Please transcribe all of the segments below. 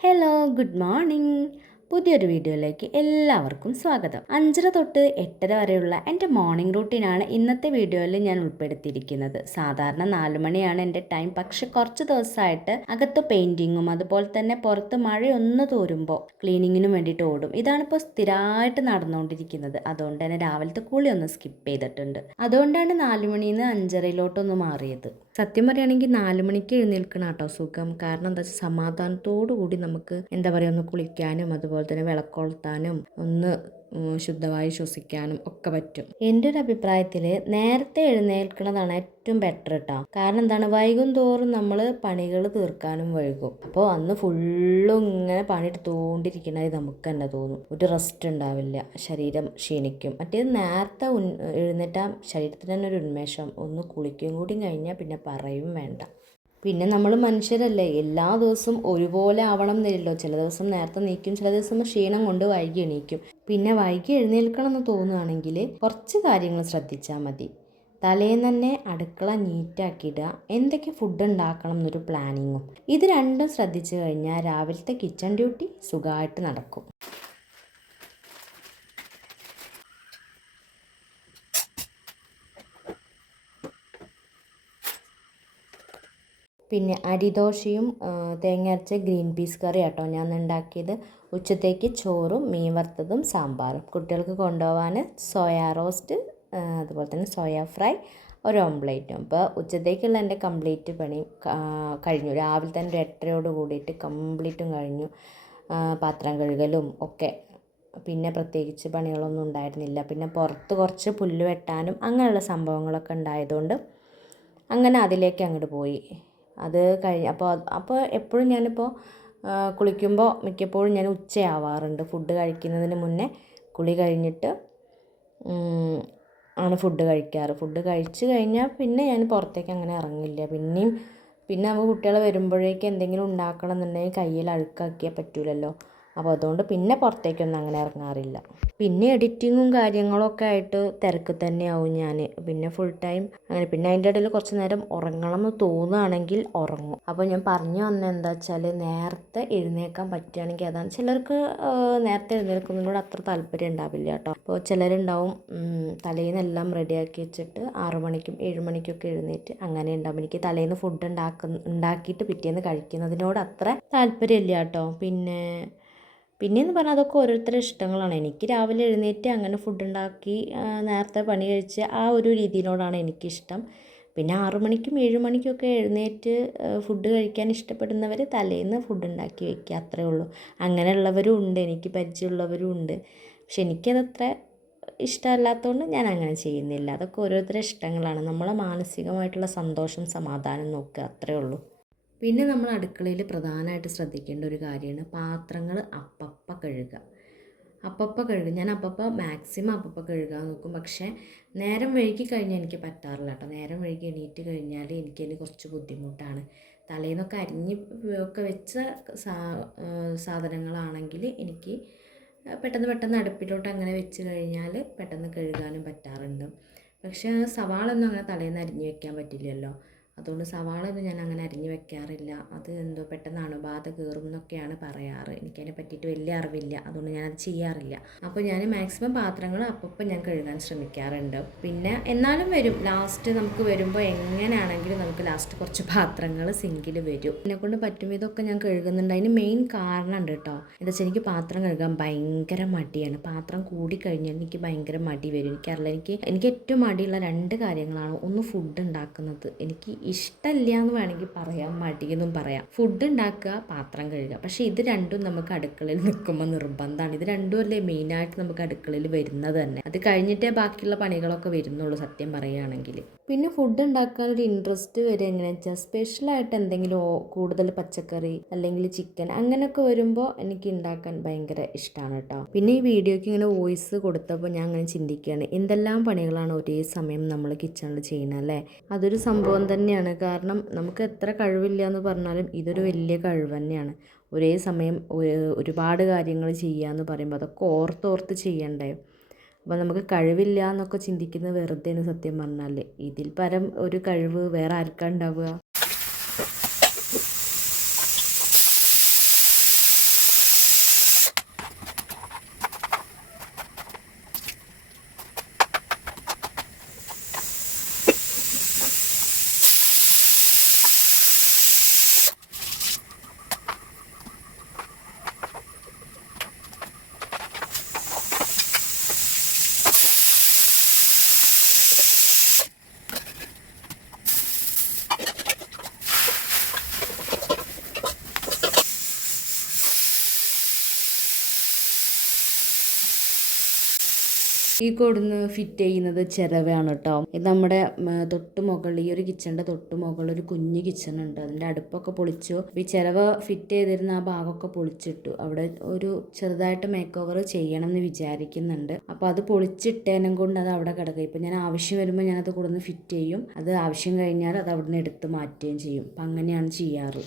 Hello, good morning. പുതിയൊരു വീഡിയോയിലേക്ക് എല്ലാവർക്കും സ്വാഗതം. 5:30 തൊട്ട് 8:30 വരെയുള്ള എൻ്റെ മോർണിംഗ് റൂട്ടീനാണ് ഇന്നത്തെ വീഡിയോയിൽ ഞാൻ ഉൾപ്പെടുത്തിയിരിക്കുന്നത്. സാധാരണ 4 മണിയാണ് എൻ്റെ ടൈം. പക്ഷെ കുറച്ച് ദിവസമായിട്ട് അകത്ത് പെയിൻറ്റിങ്ങും അതുപോലെ തന്നെ പുറത്ത് മഴയൊന്ന് തോരുമ്പോൾ ക്ലീനിങ്ങിനും വേണ്ടിയിട്ട് ഓടും. ഇതാണിപ്പോൾ സ്ഥിരമായിട്ട് നടന്നുകൊണ്ടിരിക്കുന്നത്. അതുകൊണ്ട് തന്നെ രാവിലത്തെ കൂളി ഒന്ന് സ്കിപ്പ് ചെയ്തിട്ടുണ്ട്. അതുകൊണ്ടാണ് 4 മണിയിൽ നിന്ന് 5:30 മാറിയത്. സത്യം പറയുകയാണെങ്കിൽ 4 മണിക്ക് എഴുന്നേൽക്കണം കേട്ടോ സുഖം. കാരണം എന്താ വെച്ചാൽ സമാധാനത്തോടു കൂടി നമുക്ക് എന്താ പറയുക ഒന്ന് കുളിക്കാനും അതുപോലെ തന്നെ വിളക്കൊളുത്താനും ഒന്ന് ശുദ്ധമായി ശ്വസിക്കാനും ഒക്കെ പറ്റും. എൻ്റെ ഒരു അഭിപ്രായത്തിൽ നേരത്തെ എഴുന്നേൽക്കുന്നതാണ് ഏറ്റവും ബെറ്റർ കേട്ടോ. കാരണം എന്താണ്, വൈകും തോറും നമ്മൾ പണികൾ തീർക്കാനും വൈകും. അപ്പോൾ അന്ന് ഫുള്ളും ഇങ്ങനെ പണിയെടുത്തുകൊണ്ടിരിക്കണത് നമുക്ക് തന്നെ തോന്നും. ഒരു റെസ്റ്റ് ഉണ്ടാവില്ല, ശരീരം ക്ഷീണിക്കും. മറ്റേത് നേരത്തെ എഴുന്നേറ്റാൽ ശരീരത്തിന് തന്നെ ഒരു ഉന്മേഷം. ഒന്ന് കുളിക്കുകയും കൂടി കഴിഞ്ഞാൽ പിന്നെ പറയും വേണ്ട. പിന്നെ നമ്മൾ മനുഷ്യരല്ലേ, എല്ലാ ദിവസവും ഒരുപോലെ ആവണം എന്നില്ലല്ലോ. ചില ദിവസം നേരത്തെ നീക്കും, ചില ദിവസം ക്ഷീണം കൊണ്ട് വൈകി എണീക്കും. പിന്നെ വൈകി എഴുന്നേൽക്കണം എന്ന് തോന്നുകയാണെങ്കിൽ കുറച്ച് കാര്യങ്ങൾ ശ്രദ്ധിച്ചാൽ മതി. തലേന്ന് തന്നെ അടുക്കള നീറ്റാക്കിയിടുക, എന്തൊക്കെ ഫുഡ് ഉണ്ടാക്കണം എന്നൊരു പ്ലാനിങ്ങും. ഇത് രണ്ടും ശ്രദ്ധിച്ചു കഴിഞ്ഞാൽ രാവിലത്തെ കിച്ചൺ ഡ്യൂട്ടി സുഖമായിട്ട് നടക്കും. പിന്നെ അരിദോശയും തേങ്ങ അരച്ച ഗ്രീൻ പീസ് കറി കേട്ടോ ഞാൻ ഉണ്ടാക്കിയത്. ഉച്ചത്തേക്ക് ചോറും മീൻ വറുത്തതും സാമ്പാറും. കുട്ടികൾക്ക് കൊണ്ടുപോകാൻ സോയാ റോസ്റ്റ്, അതുപോലെ തന്നെ സോയാ ഫ്രൈ, ഒരു ഓംപ്ലേറ്റും. അപ്പോൾ ഉച്ചത്തേക്കുള്ള എൻ്റെ കംപ്ലീറ്റ് പണി കഴിഞ്ഞു. രാവിലെ തന്നെ ഒരു 8:30 കൂടിയിട്ട് കംപ്ലീറ്റും കഴിഞ്ഞു. പാത്രം കഴുകലും ഒക്കെ. പിന്നെ പ്രത്യേകിച്ച് പണികളൊന്നും ഉണ്ടായിരുന്നില്ല. പിന്നെ പുറത്ത് കുറച്ച് പുല്ല് വെട്ടാനും അങ്ങനെയുള്ള സംഭവങ്ങളൊക്കെ ഉണ്ടായതുകൊണ്ട് അങ്ങനെ അതിലേക്ക് അങ്ങോട്ട് പോയി. അത് കഴിഞ്ഞ് അപ്പോൾ എപ്പോഴും ഞാനിപ്പോൾ കുളിക്കുമ്പോൾ മിക്കപ്പോഴും ഞാൻ ഉച്ചയാവാറുണ്ട്. ഫുഡ് കഴിക്കുന്നതിന് മുന്നേ കുളി കഴിഞ്ഞിട്ട് ആണ് ഫുഡ് കഴിക്കാറ്. ഫുഡ് കഴിച്ച് കഴിഞ്ഞാൽ പിന്നെ ഞാൻ പുറത്തേക്ക് അങ്ങനെ ഇറങ്ങില്ല. പിന്നെ നമുക്ക് കുട്ടികൾ വരുമ്പോഴേക്കും എന്തെങ്കിലും ഉണ്ടാക്കണം എന്നുണ്ടെങ്കിൽ കയ്യിൽ അഴുക്കാക്കിയാൽ പറ്റൂലല്ലോ. അപ്പോൾ അതുകൊണ്ട് പിന്നെ പുറത്തേക്കൊന്നും അങ്ങനെ ഇറങ്ങാറില്ല. പിന്നെ എഡിറ്റിങ്ങും കാര്യങ്ങളൊക്കെ ആയിട്ട് തിരക്ക് തന്നെയാവും ഞാൻ. പിന്നെ ഫുൾ ടൈം അങ്ങനെ. പിന്നെ അതിൻ്റെ ഇടയിൽ കുറച്ച് നേരം ഉറങ്ങണം എന്ന് തോന്നുകയാണെങ്കിൽ ഉറങ്ങും. അപ്പോൾ ഞാൻ പറഞ്ഞു വന്നത് എന്താ വെച്ചാൽ, നേരത്തെ എഴുന്നേൽക്കാൻ പറ്റുകയാണെങ്കിൽ അതാണ്. ചിലർക്ക് നേരത്തെ എഴുന്നേൽക്കുന്നതിനോട് അത്ര താല്പര്യം ഉണ്ടാവില്ല കേട്ടോ. അപ്പോൾ ചിലരുണ്ടാവും തലേന്നെല്ലാം റെഡിയാക്കി വെച്ചിട്ട് 6 മണിക്കും 7 മണിക്കൊക്കെ എഴുന്നേറ്റ് അങ്ങനെ ഉണ്ടാവും. എനിക്ക് തലേന്ന് ഫുഡ് ഉണ്ടാക്കിയിട്ട് പിറ്റേന്ന് കഴിക്കുന്നതിനോട് അത്ര താല്പര്യമില്ല കേട്ടോ. പിന്നെയെന്ന് പറഞ്ഞാൽ അതൊക്കെ ഓരോരുത്തരുടെ ഇഷ്ടങ്ങളാണ്. എനിക്ക് രാവിലെ എഴുന്നേറ്റ് അങ്ങനെ ഫുഡ് ഉണ്ടാക്കി നേരത്തെ പണി കഴിച്ച് ആ ഒരു രീതിയിലോടാണ് എനിക്കിഷ്ടം. പിന്നെ 6 മണിക്കും 7 മണിക്കൊക്കെ എഴുന്നേറ്റ് ഫുഡ് കഴിക്കാൻ ഇഷ്ടപ്പെടുന്നവർ തലേന്ന് ഫുഡ് ഉണ്ടാക്കി വയ്ക്കുക, അത്രേ ഉള്ളൂ. അങ്ങനെയുള്ളവരും ഉണ്ട്, എനിക്ക് പരിചയമുള്ളവരും ഉണ്ട്. പക്ഷെ എനിക്കതത്ര ഇഷ്ടമല്ലാത്തതുകൊണ്ട് ഞാൻ അങ്ങനെ ചെയ്യുന്നില്ല. അതൊക്കെ ഓരോരുത്തരുടെ ഇഷ്ടങ്ങളാണ്. നമ്മളെ മാനസികമായിട്ടുള്ള സന്തോഷം സമാധാനം നോക്കുക, അത്രേ ഉള്ളൂ. പിന്നെ നമ്മൾ അടുക്കളയിൽ പ്രധാനമായിട്ട് ശ്രദ്ധിക്കേണ്ട ഒരു കാര്യമാണ് പാത്രങ്ങൾ അപ്പപ്പം കഴുകുക. ഞാൻ മാക്സിമം അപ്പപ്പം കഴുകാൻ നോക്കും. പക്ഷേ നേരം വൈകി കഴിഞ്ഞാൽ എനിക്ക് പറ്റാറില്ല കേട്ടോ. നേരം വൈകി എണീറ്റ് കഴിഞ്ഞാൽ എനിക്കതിന് കുറച്ച് ബുദ്ധിമുട്ടാണ്. തലേന്നൊക്കെ അരിഞ്ഞ് ഒക്കെ വെച്ച സാധനങ്ങളാണെങ്കിൽ എനിക്ക് പെട്ടെന്ന് അടുപ്പിലോട്ട് അങ്ങനെ വെച്ച് കഴിഞ്ഞാൽ പെട്ടെന്ന് കഴുകാനും പറ്റാറുണ്ട്. പക്ഷേ സവാള ഒന്നും അങ്ങനെ തലേന്ന് അരിഞ്ഞ് വെക്കാൻ പറ്റില്ലല്ലോ. അതുകൊണ്ട് സവാളയൊന്നും ഞാൻ അങ്ങനെ അരിഞ്ഞ് വെക്കാറില്ല. അത് എന്തോ പെട്ടെന്ന് അണുബാധ കയറും എന്നൊക്കെയാണ് പറയാറ്. എനിക്കതിനെ പറ്റിയിട്ട് വലിയ അറിവില്ല, അതുകൊണ്ട് ഞാനത് ചെയ്യാറില്ല. അപ്പോൾ ഞാൻ മാക്സിമം പാത്രങ്ങൾ അപ്പം ഞാൻ കഴുകാൻ ശ്രമിക്കാറുണ്ട്. പിന്നെ എന്നാലും വരും, ലാസ്റ്റ് നമുക്ക് വരുമ്പോൾ എങ്ങനെയാണെങ്കിലും നമുക്ക് ലാസ്റ്റ് കുറച്ച് പാത്രങ്ങൾ സിങ്കിൽ വരും. എന്നെക്കൊണ്ട് പറ്റും ഇതൊക്കെ ഞാൻ കഴുകുന്നുണ്ട്. അതിന് മെയിൻ കാരണം ഉണ്ട് കേട്ടോ. എന്താ വെച്ചാൽ എനിക്ക് പാത്രം കഴുകാൻ ഭയങ്കര മടിയാണ്. പാത്രം കൂടിക്കഴിഞ്ഞാൽ എനിക്ക് ഭയങ്കര മടി വരും. എനിക്കറിയില്ല, എനിക്ക് ഏറ്റവും മടിയുള്ള 2 കാര്യങ്ങളാണ്. ഒന്ന് ഫുഡ് ഉണ്ടാക്കുന്നത് എനിക്ക് ഇഷ്ടമില്ല എന്ന് വേണമെങ്കിൽ പറയാം, മടിയെന്നും പറയാം. ഫുഡ് ഉണ്ടാക്കുക, പാത്രം കഴുകുക. പക്ഷേ ഇത് രണ്ടും നമുക്ക് അടുക്കളയിൽ നിൽക്കുമ്പോൾ നിർബന്ധമാണ്. ഇത് രണ്ടും അല്ലേ മെയിനായിട്ട് നമുക്ക് അടുക്കളയിൽ വരുന്നത് തന്നെ. അത് കഴിഞ്ഞിട്ടേ ബാക്കിയുള്ള പണികളൊക്കെ വരുന്നുള്ളൂ സത്യം പറയുകയാണെങ്കിൽ. പിന്നെ ഫുഡ് ഉണ്ടാക്കാനൊരു ഇൻട്രസ്റ്റ് വരിക എങ്ങനെയാണെന്ന് വെച്ചാൽ, സ്പെഷ്യലായിട്ട് എന്തെങ്കിലും കൂടുതൽ പച്ചക്കറി അല്ലെങ്കിൽ ചിക്കൻ അങ്ങനെയൊക്കെ വരുമ്പോൾ എനിക്ക് ഉണ്ടാക്കാൻ ഭയങ്കര ഇഷ്ടമാണ് കേട്ടോ. പിന്നെ ഈ വീഡിയോയ്ക്ക് ഇങ്ങനെ വോയിസ് കൊടുത്തപ്പോൾ ഞാൻ അങ്ങനെ ചിന്തിക്കുകയാണ്, എന്തെല്ലാം പണികളാണ് ഒരേ സമയം നമ്മൾ കിച്ചണിൽ ചെയ്യുന്നത് അല്ലേ. അതൊരു സംഭവം തന്നെയാണ്. കാരണം നമുക്ക് എത്ര കഴിവില്ല എന്ന് പറഞ്ഞാലും ഇതൊരു വലിയ കഴിവ് തന്നെയാണ്. ഒരേ സമയം ഒരുപാട് കാര്യങ്ങൾ ചെയ്യുക എന്ന് പറയുമ്പോൾ അതൊക്കെ ഓർത്തോർത്ത് ചെയ്യണ്ടേ. അപ്പോൾ നമുക്ക് കഴിവില്ല എന്നൊക്കെ ചിന്തിക്കുന്നത് വെറുതെയാണ് സത്യം പറഞ്ഞാൽ. ഇതിൽ പരം ഒരു കഴിവ് വേറെ ആർക്കാ ഉണ്ടാവുക. ഈ കൊടുന്ന് ഫിറ്റ് ചെയ്യുന്നത് ചിരവയാണ് കേട്ടോ. ഇത് നമ്മുടെ തൊട്ട് മുകളിൽ, ഈ ഒരു കിച്ചണിൻ്റെ തൊട്ട് മുകളിൽ ഒരു കുഞ്ഞ് കിച്ചൺ ഉണ്ട്. അതിൻ്റെ അടുപ്പൊക്കെ പൊളിച്ചു. ഈ ചിരവ ഫിറ്റ് ചെയ്തിരുന്ന ആ ഭാഗമൊക്കെ പൊളിച്ചിട്ടു. അവിടെ ഒരു ചെറുതായിട്ട് മേക്ക് ഓവർ ചെയ്യണം എന്ന് വിചാരിക്കുന്നുണ്ട്. അപ്പോൾ അത് പൊളിച്ചിട്ടേനും കൊണ്ട് അത് അവിടെ കിടക്കും. ഇപ്പം ഞാൻ ആവശ്യം വരുമ്പോൾ ഞാനത് കൊടുന്ന് ഫിറ്റ് ചെയ്യും. അത് ആവശ്യം കഴിഞ്ഞാൽ അത് അവിടെ നിന്ന് എടുത്ത് മാറ്റുകയും ചെയ്യും. അപ്പം അങ്ങനെയാണ് ചെയ്യാറ്.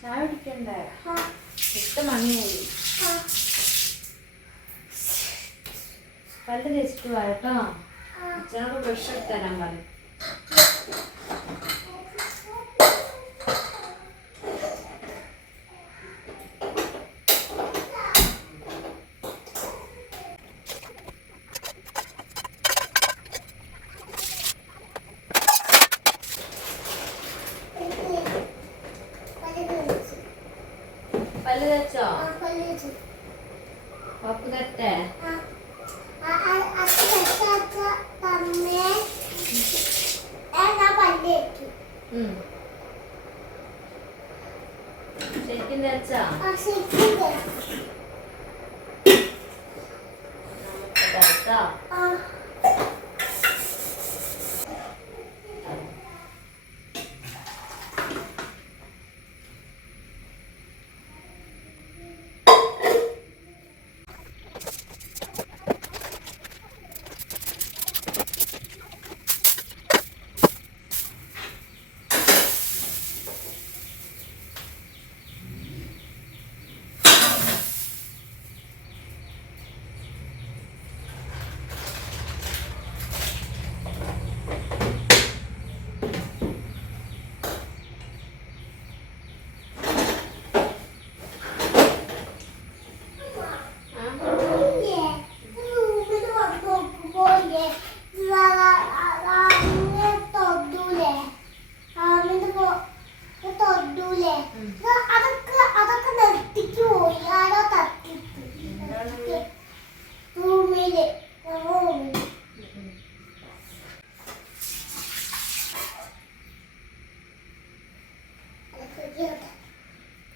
ചായ കുടിക്കണ്ടേ? 8 മണിയായി. പല്ല് തേച്ചിട്ട് വരട്ടോ. അച്ഛനോട് ബ്രഷ് എടുത്ത് തരാൻ പറഞ്ഞു. പല്ല് തേച്ചോ? പപ്പ് തരട്ടെ? ശരിക്കും തേച്ചാ? നമുക്ക്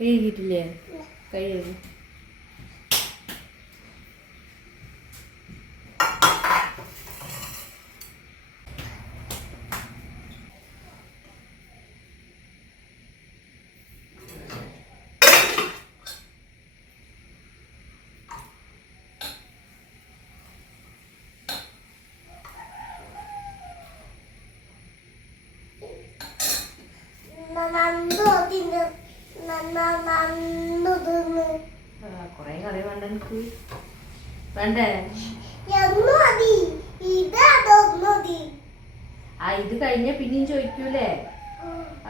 കഴുകിയിട്ടില്ലേ? കഴുകി. കൊറേ കറി വേണ്ട എനിക്ക്. വേണ്ടേ? ആ ഇത് കഴിഞ്ഞ പിന്നെയും ചോദിക്കൂലേ?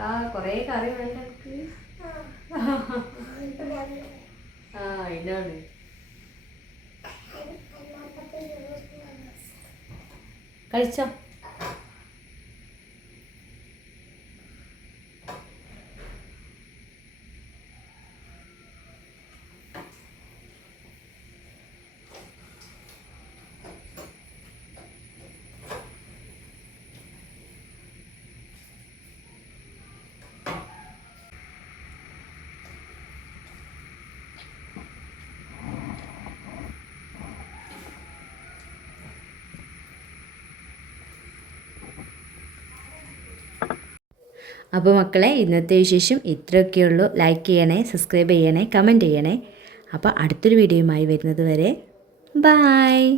ആ കൊറേ കറി വേണ്ട എനിക്ക്. ആ ഇതാണ്. കഴിച്ചോ? അപ്പോൾ മക്കളെ, ഇന്നത്തെ വിശേഷം ഇത്രയൊക്കെയുള്ളൂ. ലൈക്ക് ചെയ്യണേ, സബ്സ്ക്രൈബ് ചെയ്യണേ, കമൻറ്റ് ചെയ്യണേ. അപ്പോൾ അടുത്തൊരു വീഡിയോയുമായി വരുന്നത് വരെ ബായ്.